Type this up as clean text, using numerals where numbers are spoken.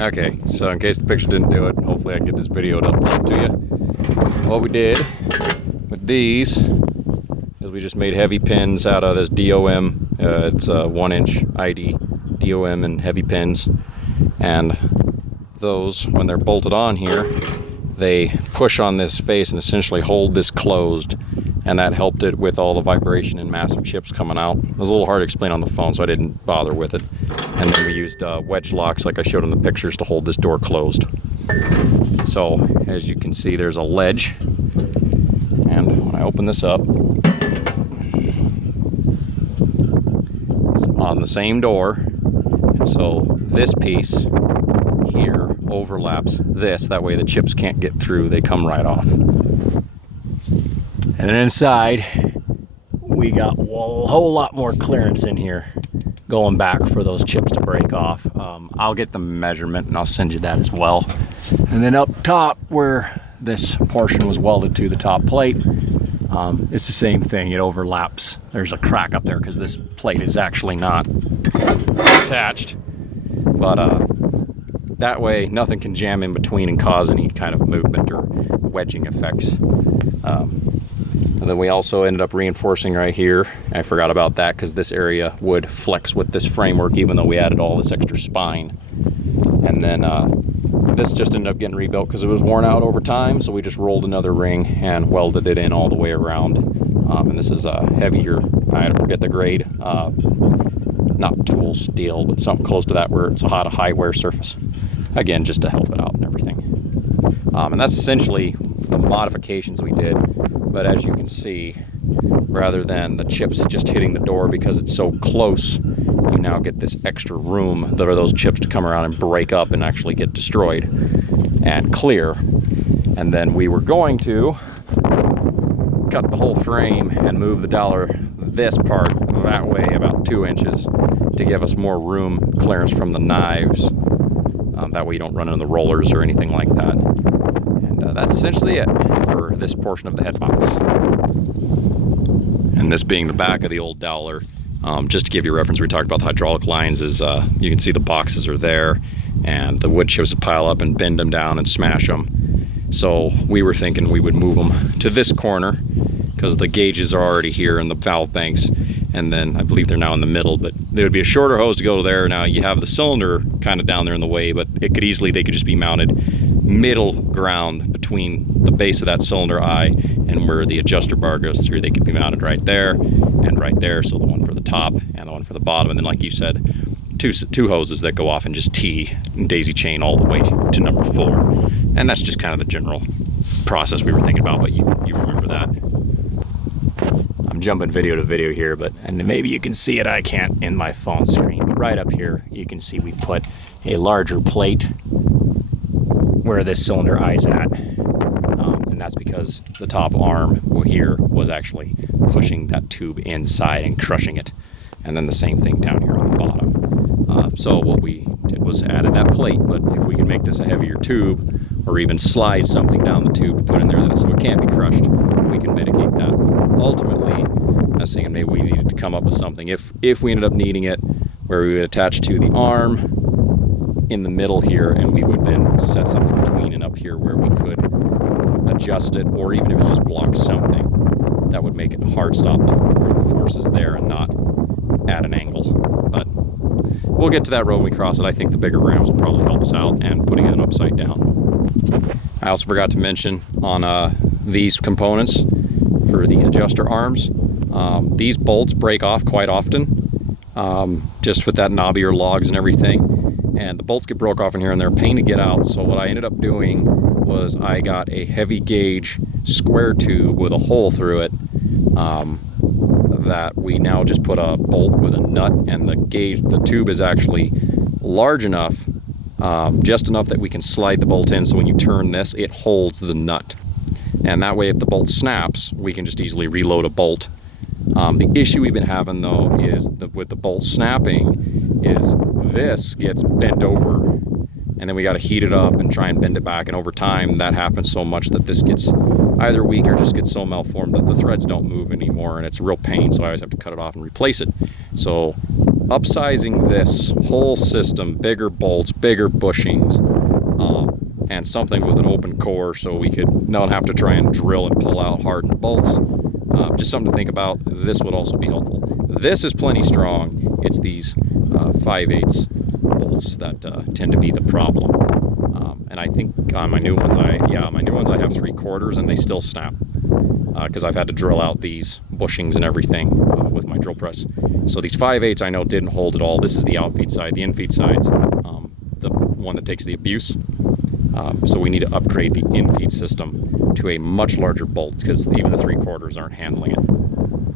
Okay, so in case the picture didn't do it, hopefully I can get this video to upload to you. What we did with these is we just made heavy pins out of this DOM. It's a 1-inch ID DOM and heavy pins. And those, when they're bolted on here, they push on this face and essentially hold this closed. And that helped it with all the vibration and massive chips coming out. It was a little hard to explain on the phone, so I didn't bother with it. And then we used wedge locks, like I showed in the pictures, to hold this door closed. So, as you can see, there's a ledge. And when I open this up, it's on the same door. And so this piece here overlaps this. That way the chips can't get through, they come right off. And then inside, we got a whole lot more clearance in here going back for those chips to break off. I'll get the measurement and I'll send you that as well. And then up top, where this portion was welded to the top plate, it's the same thing, it overlaps. There's a crack up there because this plate is actually not attached. But that way, nothing can jam in between and cause any kind of movement or wedging effects. And then we also ended up reinforcing right here. I forgot about that because this area would flex with this framework even though we added all this extra spine. And then this just ended up getting rebuilt because it was worn out over time, so we just rolled another ring and welded it in all the way around. And this is a heavier, I forget the grade, not tool steel, but something close to that, where it's a high wear surface. Again, just to help it out and everything. And that's essentially the modifications we did. But as you can see, rather than the chips just hitting the door because it's so close, you now get this extra room for those chips to come around and break up and actually get destroyed and clear. And then we were going to cut the whole frame and move the doweler this part that way about 2 inches to give us more room clearance from the knives. That way you don't run into the rollers or anything like that. And that's essentially it for this portion of the head box. And this being the back of the old doweler, just to give you a reference, we talked about the hydraulic lines, is you can see the boxes are there and the wood chips pile up and bend them down and smash them. So we were thinking we would move them to this corner because the gauges are already here and the valve banks, and then I believe they're now in the middle, but there would be a shorter hose to go there. Now you have the cylinder kind of down there in the way, but they could just be mounted middle ground between the base of that cylinder eye and where the adjuster bar goes through. They could be mounted right there and right there, so the one for the top and the one for the bottom. And then, like you said, two hoses that go off and just tee and daisy chain all the way to number 4. And that's just kind of the general process we were thinking about, but you remember that. I'm jumping video to video here, and maybe you can see it, I can't in my phone screen, but right up here you can see we put a larger plate where this cylinder eye's at, and that's because the top arm here was actually pushing that tube inside and crushing it, and then the same thing down here on the bottom. So what we did was added that plate, but if we can make this a heavier tube or even slide something down the tube to put in there so it can't be crushed, we can mitigate that. Ultimately, I was thinking maybe we needed to come up with something, if we ended up needing it, where we would attach to the arm in the middle here, and we would then set something between and up here where we could adjust it, or even if it just blocks something, that would make it a hard stop to where the force is there and not at an angle. But we'll get to that road when we cross it. I think the bigger rams will probably help us out, and putting it upside down. I also forgot to mention on these components for the adjuster arms, these bolts break off quite often, just with that knobbier logs and everything. And the bolts get broke off in here and they're a pain to get out. So what I ended up doing was I got a heavy gauge square tube with a hole through it, that we now just put a bolt with a nut, and the tube is actually large enough, just enough that we can slide the bolt in, so when you turn this, it holds the nut. And that way if the bolt snaps, we can just easily reload a bolt. The issue we've been having though is with the bolt snapping is this gets bent over, and then we got to heat it up and try and bend it back, and over time that happens so much that this gets either weak or just gets so malformed that the threads don't move anymore, and it's a real pain, so I always have to cut it off and replace it. So upsizing this whole system, bigger bolts, bigger bushings, and something with an open core so we could not have to try and drill and pull out hardened bolts. Just something to think about. This would also be helpful. This is plenty strong. It's these 5/8 bolts that tend to be the problem. And I think on my new ones, I have 3/4 and they still snap because I've had to drill out these bushings and everything with my drill press. So these 5/8 I know didn't hold at all. This is the outfeed side. The infeed side's the one that takes the abuse. So we need to upgrade the infeed system to a much larger bolt because even the 3/4 aren't handling it.